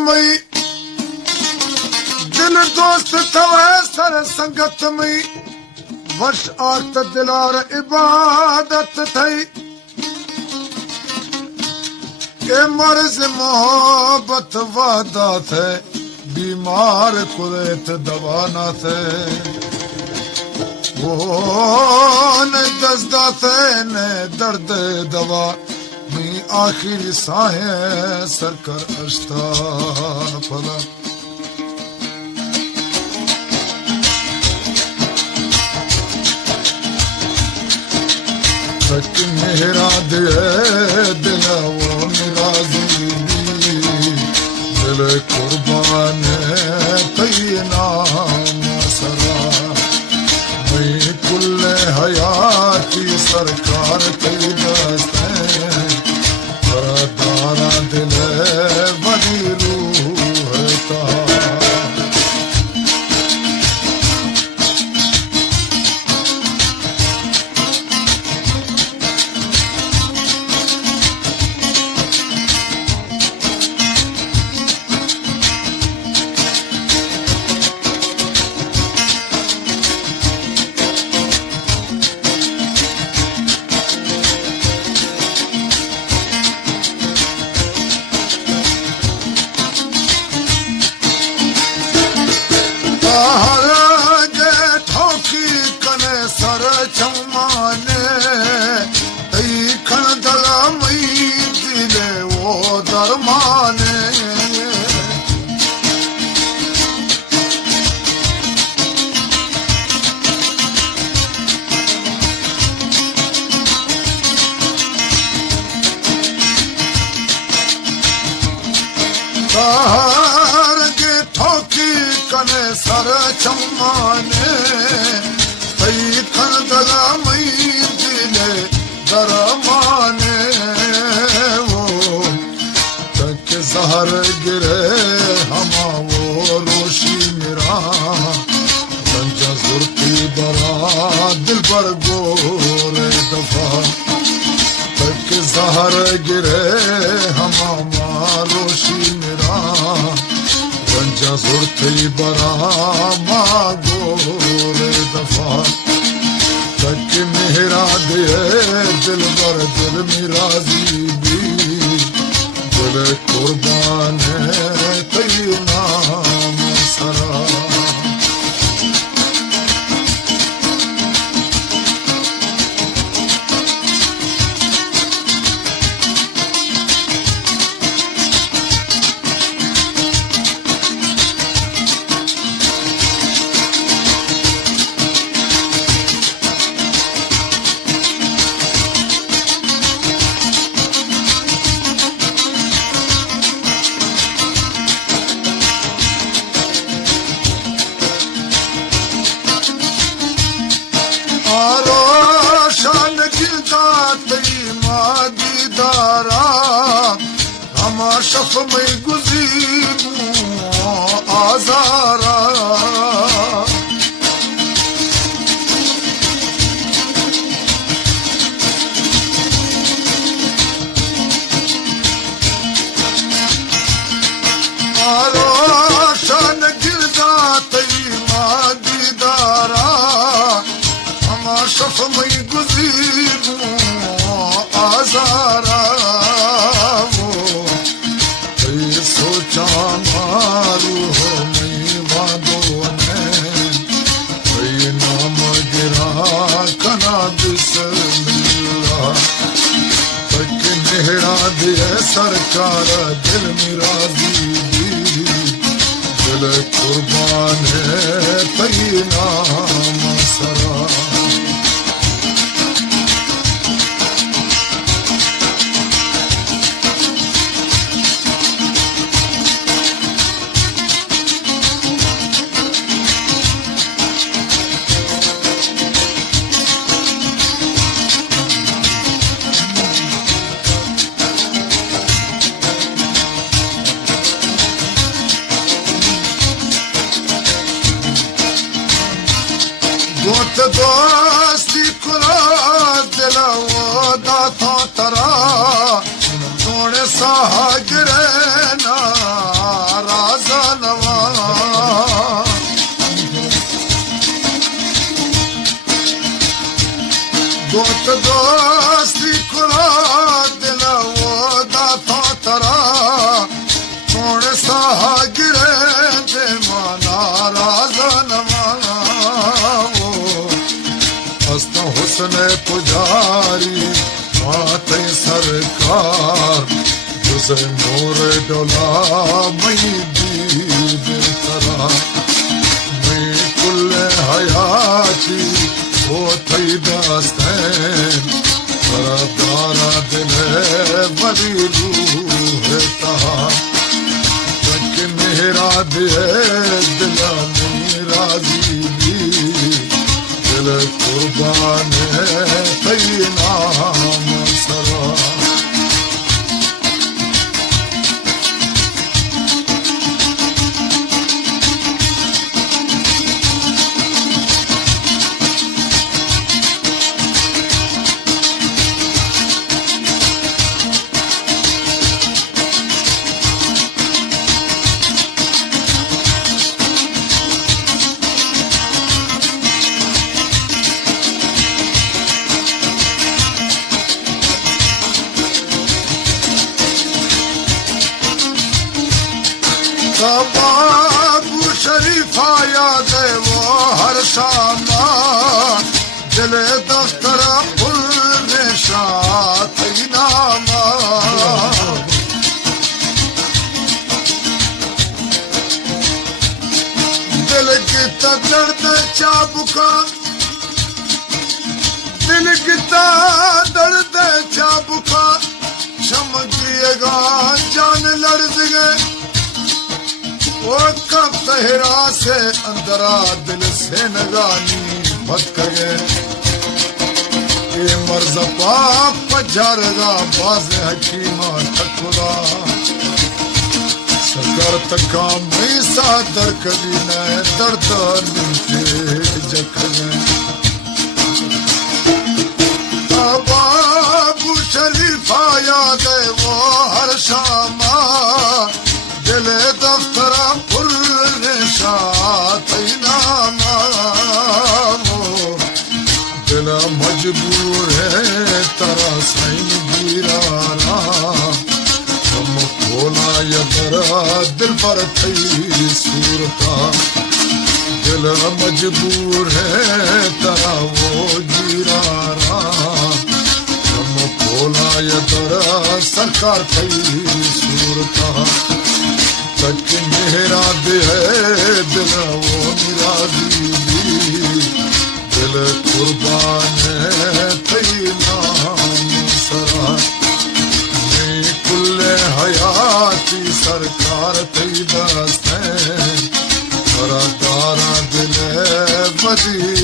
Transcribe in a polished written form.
मई दिल दोस्त थवे सर संगत मई वश आत दिलार इबादत थई के मर्ज मोहब्बत वादा थे बीमार कुरेत दवा ना थे वो ने दसदा थे ने दर्द दवा मी आखिरी साहे सरकर अस्तान फला सच मेरा दिल वो मेरा दिल कुर्बान तई नाम सरा मैं कुल हयाती सरकार तई दस्ते दारा दिल बड़ी रूह का ठोकी कने सर चमाने तई खन दला मई दिले दरमाने वो तक जहर गिरे हमा वो रोशी मेरा गंजा सुरती बरा दिल पर गोरे दफा तक जहर गिरे हमा रोशी मेरा गंजा सुरती बरा गोरे दफा तक मेरा दिल बर दिल मेरा जीबी दिल कुर्बान तई नाम सरा शफ में गुज़ीरू आज़ारा रोशन गिरदा तई मादीदारा हम शफ में गुज़ीरू आज़ारा सोचा मारू हो मैं वादो ने कोई नाम गिरा कना बिस्मिल्लाह तक मेरा दिए सरकार दिल मेरा दीदी दिल कुर्बान है तई नाम सरा गोत दोस्ती कुरा दिला वो दाता तरा सोने सागिरे ना से मोर डोला मई दीद तरा मई कुल हयाती वो थई दास्तान दारा दिल बड़ी रूह तहा तक मेरा दिल मेरा दिल कुर्बान थई नाम सरा बाबू शरीफा याद वो हर शामा दिल दफ्तर फुल निशात नामा दिल की दर्द चाबुका दिल की दर्द चाबुका चमकिएगा जान लर्ज गए वो कब तहरा से अंदरा दिल से नगानी भटक गए ये मर्ज पाप पजारगा बाज हकीमा ठकुरा सकर तका मई सादर कभी न दर्द निमके जखने बाबू शरीफा याद वो हर शामा दिल दफ्तरा फुल निशात नामा दिल मजबूर है तरा साइन गिराना तुम खोला या दरा दिल पर थई सूरता दिल मजबूर है तरा वो गिराना तुम खोला या दरा सरकार थई सूरता तक मेरा दिल है दिल वो मेरा दिल कुर्बान है थई नाम सरा मैं कुल हयाती सरकार थई दास्तान दारा दिल बदी